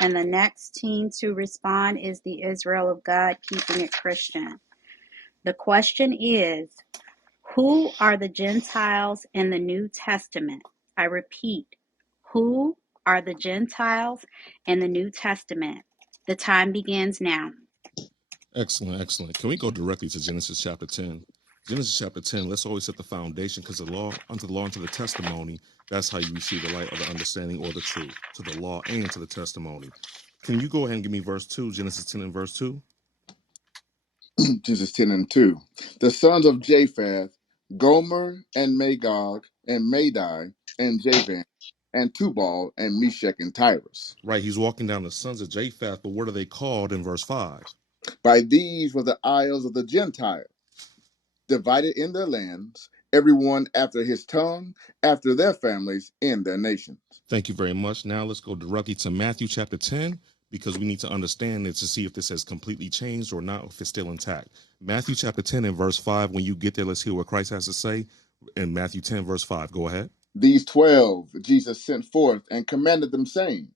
And the next team to respond is the Israel of God, Keeping It Christian. The question is, who are the Gentiles in the New Testament? I repeat, who are the Gentiles in the New Testament? The time begins now. Excellent, excellent. Can we go directly to Genesis chapter 10? Genesis chapter 10, let's always set the foundation because the law, unto the law and to the testimony, that's how you receive the light of the understanding or the truth, to the law and to the testimony. Can you go ahead and give me verse 2, Genesis 10 and verse 2? Genesis 10 and 2. The sons of Japheth, Gomer and Magog and Madai and Javan and Tubal and Meshach and Tyrus. Right, he's walking down the sons of Japheth, but what are they called in verse 5? By these were the isles of the Gentiles, divided in their lands, everyone after his tongue, after their families, in their nations. Thank you very much. Now let's go directly to Matthew chapter 10 because we need to understand it to see if this has completely changed or not, if it's still intact. Matthew chapter 10 and verse 5, when you get there, let's hear what Christ has to say in Matthew 10 verse 5. Go ahead. These 12 Jesus sent forth and commanded them, saying,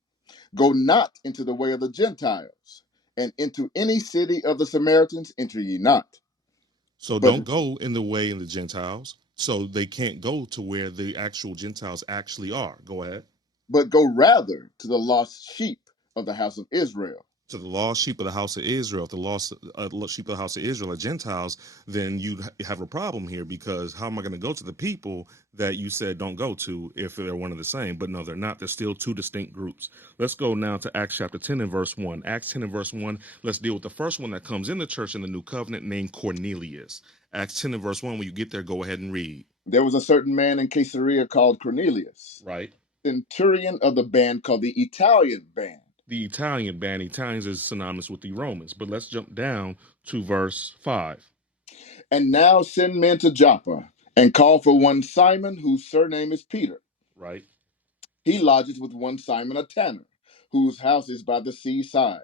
Go not into the way of the Gentiles, and into any city of the Samaritans enter ye not. So But don't go in the way of the Gentiles. So they can't go to where the actual Gentiles actually are. Go ahead. go rather to the lost sheep of the house of Israel. To the lost sheep of the house of Israel, if the lost sheep of the house of Israel are Gentiles, then you have a problem here because how am I going to go to the people that you said don't go to if they're one of the same? But no, they're not. They're still two distinct groups. Let's go now to Acts chapter 10 and verse 1. Acts 10 and verse 1, let's deal with the first one that comes in the church in the new covenant named Cornelius. Acts 10 and verse 1, when you get there, go ahead and read. There was a certain man in Caesarea called Cornelius, Right. centurion of the band called the Italian band. The Italian band, Italians is synonymous with the Romans. But let's jump down to verse 5. And now send men to Joppa, and call for one Simon, whose surname is Peter. Right. He lodges with one Simon a tanner, whose house is by the seaside.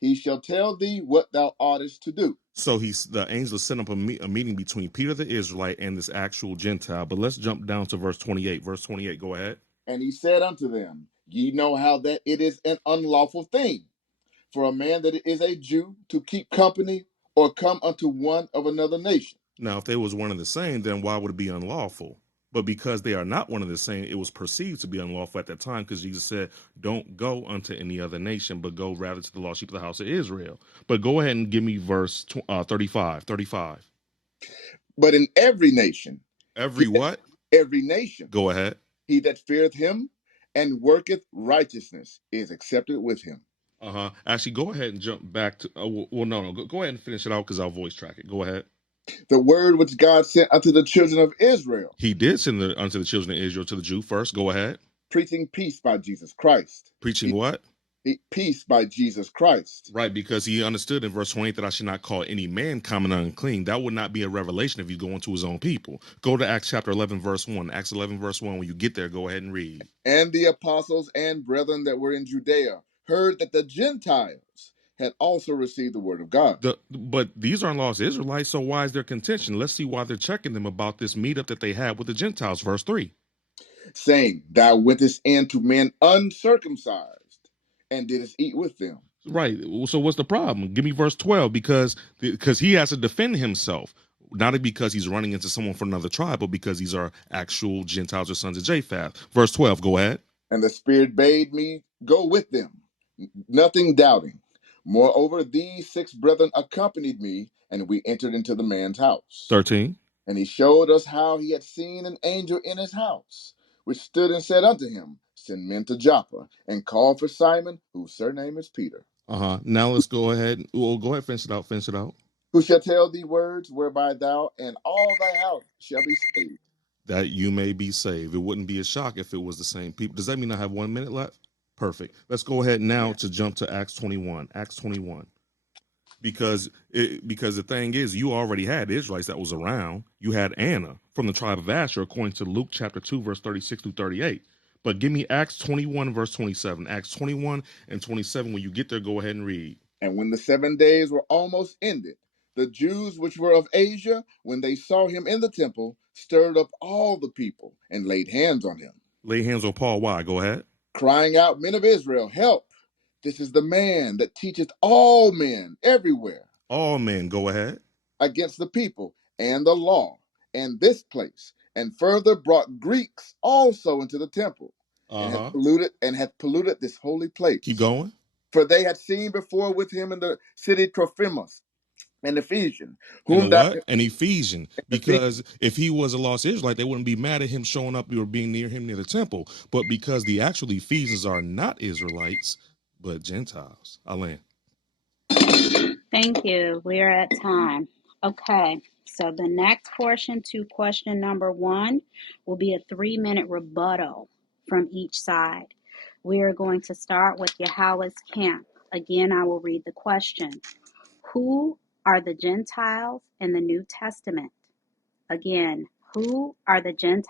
He shall tell thee what thou oughtest to do. So the angel set up a meeting between Peter the Israelite and this actual Gentile. But let's jump down to verse 28. Verse 28, go ahead. And he said unto them, Ye know how that it is an unlawful thing for a man that is a Jew to keep company or come unto one of another nation. Now, if they was one and the same, then why would it be unlawful? But because they are not one and the same, it was perceived to be unlawful at that time because Jesus said, don't go unto any other nation, but go rather to the lost sheep of the house of Israel. But go ahead and give me verse 35. 35. But in every nation, Every what? every nation, Go ahead. he that feareth him and worketh righteousness is accepted with him. Actually, go ahead and jump back to. No. Go ahead and finish it out because I'll voice track it. Go ahead. The word which God sent unto the children of Israel, He did send unto the children of Israel to the Jew first. Go ahead. preaching peace by Jesus Christ. Preaching what? Peace by Jesus Christ. Right, because he understood in verse 28 that I should not call any man common or unclean. That would not be a revelation if you go into his own people. Go to Acts chapter 11, verse 1. Acts 11, verse 1. When you get there, go ahead and read. And the apostles and brethren that were in Judea heard that the Gentiles had also received the word of God. But these aren't lost Israelites, so why is there contention? Let's see why they're checking them about this meetup that they had with the Gentiles. Verse 3. Saying, Thou wentest in to men uncircumcised, and didst eat with them. Right. So what's the problem? Give me verse 12 because he has to defend himself. Not because he's running into someone from another tribe, but because these are actual Gentiles or sons of Japheth. Verse 12, go ahead. And the Spirit bade me go with them, nothing doubting. Moreover, these 6 brethren accompanied me, and we entered into the man's house. 13. And he showed us how he had seen an angel in his house, which stood and said unto him, Send men to Joppa, and call for Simon, whose surname is Peter. Now let's go ahead. Well, go ahead, finish it out. Finish it out. Who shall tell thee words whereby thou and all thy house shall be saved. That you may be saved. It wouldn't be a shock if it was the same people. Does that mean I have 1 minute left? Perfect. Let's go ahead now to jump to Acts 21. Acts 21. Because the thing is, you already had Israelites that was around. You had Anna from the tribe of Asher, according to Luke chapter 2, verse 36 through 38. But give me Acts 21, verse 27. Acts 21 and 27. When you get there, go ahead and read. And when the 7 days were almost ended, the Jews which were of Asia, when they saw him in the temple, stirred up all the people and laid hands on him. Lay hands on Paul. Why? Go ahead. Crying out, Men of Israel, help! This is the man that teacheth all men everywhere All men, go ahead. against the people and the law and this place, and further brought Greeks also into the temple, and Uh-huh. hath polluted this holy Keep place. going. For they had seen before with him in the city Trophimus, an Ephesian, And the whom thou what? An Ephesian. Because if he was a lost Israelite, they wouldn't be mad at him showing up or being near him near the temple. But because the actual Ephesians are not Israelites, but Gentiles. Alan. Thank you. We are at time. Okay. So the next portion to question number 1 will be a 3-minute rebuttal from each side. We are going to start with Yahweh's camp. Again, I will read the question. Who are the Gentiles in the New Testament? Again, who are the Gentiles